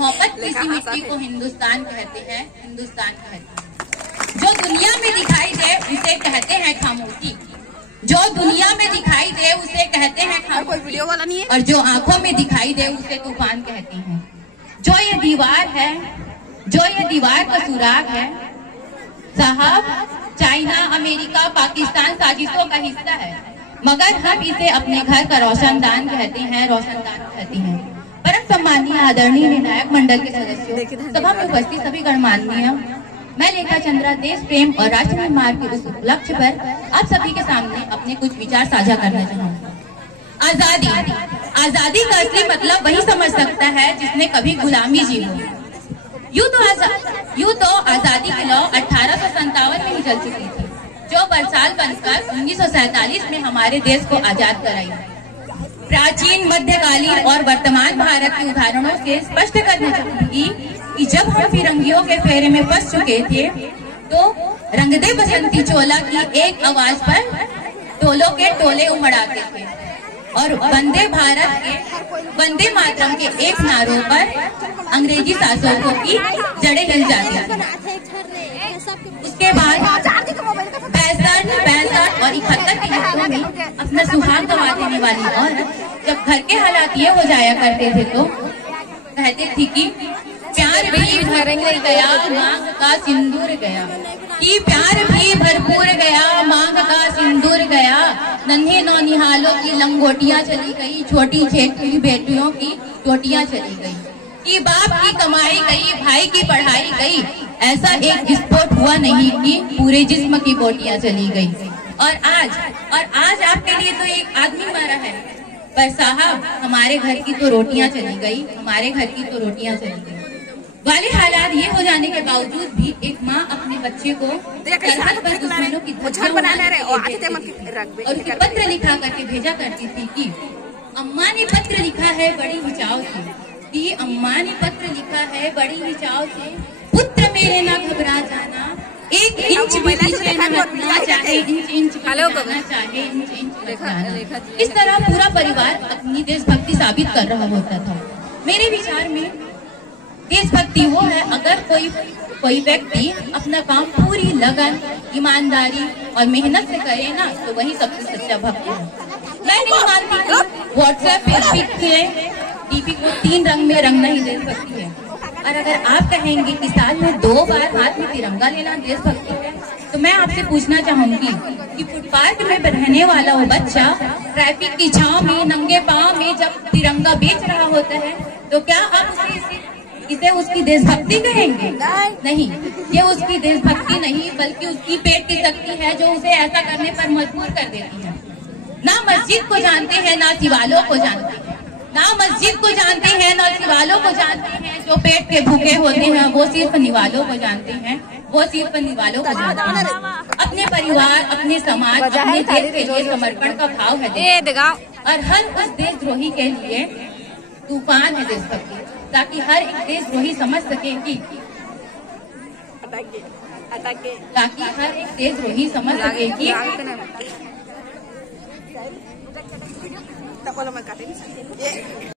मोहब्बत की सी मिट्टी को हिंदुस्तान कहते हैं, हिंदुस्तान कहते हैं। जो दुनिया में दिखाई दे उसे कहते हैं खामोशी, जो दुनिया में दिखाई दे उसे कहते हैं खामोशी, वीडियो वाला नहीं है। और जो आंखों में दिखाई दे उसे तूफान कहते हैं। जो ये दीवार है, जो ये दीवार का सुराग है साहब, चाइना, अमेरिका, पाकिस्तान साजिशों का हिस्सा है, मगर हम इसे अपने घर का रोशनदान कहते हैं, रोशनदान कहते हैं। परम सम्मानीय आदरणीय निर्णायक मंडल के सदस्यों, सभा में उपस्थित सभी गणमान्य, मैं लेखा चंद्रा देश प्रेम और राष्ट्र निर्माण के उस उपलक्ष्य पर आप सभी के सामने अपने कुछ विचार साझा करना चाहूंगा। आजादी, आजादी का असली मतलब वही समझ सकता है जिसने कभी गुलामी जी हो। यूं तो आजादी की लौ 1857 में ही चल चुकी थी, जो बरसाल बनकर 1947 में हमारे देश को आजाद कराई। प्राचीन, मध्यकालीन और वर्तमान भारत के उदाहरणों से स्पष्ट करना चाहूंगी कि जब हम फिरंगियों के फेरे में फंस चुके थे तो रंगदे बसंती चोला की एक आवाज पर टोलों के टोले उमड़ाते थे और वंदे भारत के, वंदे मातरम के एक नारों पर अंग्रेजी शासकों की जड़ें हिल जाती थी। उसके बाद 65 और 71 के युद्धों में अपना सुहाग गवा देने वाली औरत जब घर के हालात ये हो जाया करते थे तो कहते थी कि प्यार भी भरपूर गया, मांग का सिंदूर गया, कि प्यार भी भरपूर गया, मांग का सिंदूर गया, नन्हे नौनिहालों की लंगोटियां चली गई, छोटी छोटी बेटियों की टोटियां चली गई, कि बाप की कमाई गई, भाई की पढ़ाई गई, ऐसा एक विस्फोट हुआ नहीं कि पूरे जिस्म की बोटियां चली गई। और आज आपके लिए तो एक आदमी मरा है, पर साहब हमारे घर की तो रोटियां चली गई, हमारे घर की तो रोटियां चली गई। वाले हालात ये हो जाने के बावजूद भी एक माँ अपने बच्चे को सरहद पर दुश्मनों की और उसे पत्र लिखा करके भेजा करती थी कि अम्मा ने पत्र लिखा है बड़ी हिचाव से, कि अम्मा ने पत्र लिखा है बड़ी हिचाव से, पुत्र मेरे ना घबरा जाना, एक इंच भी पीछे न हटना, चाहे इंच इंच बचाना, चाहे इंच इंच बचाना। इस तरह पूरा परिवार अपनी देशभक्ति साबित कर रहा होता था। मेरे विचार में देशभक्ति वो है अगर कोई व्यक्ति अपना काम पूरी लगन, ईमानदारी और मेहनत से करे ना, तो वही सबसे सच्चा भक्त है। मैं नहीं मानती कि व्हाट्सएप, फेसबुक के डीपी को 3 रंग में रंगना ही देशभक्ति है। और अगर आप कहेंगे कि साल में 2 बार हाथ में तिरंगा लेना देशभक्ति है, तो मैं आपसे पूछना चाहूंगी कि फुटपाथ में रहने वाला वो बच्चा ट्रैफिक की छांव में नंगे पांव में जब तिरंगा बेच रहा होता है, तो क्या आप इसे उसकी देशभक्ति कहेंगे? नहीं, ये उसकी देशभक्ति नहीं बल्कि उसकी पेट की शक्ति है जो उसे ऐसा करने पर मजबूर कर देती है। ना मस्जिद को जानते हैं ना शिवालों को जानते हैं, ना मस्जिद को जानते हैं ना शिवालों को जानते हैं, जो पेट के भूखे होते हैं वो सिर्फ निवालों को जानते हैं, वो सिर्फ निवालों को जानते हैं। अपने परिवार, अपने समाज, अपने देश के लिए समर्पण का भाव है और हर उस देशद्रोही के लिए तूफान है देशभक्ति, ताकि हर एक देशद्रोही समझ सके कि ताकि हर एक देशद्रोही समझ सके कि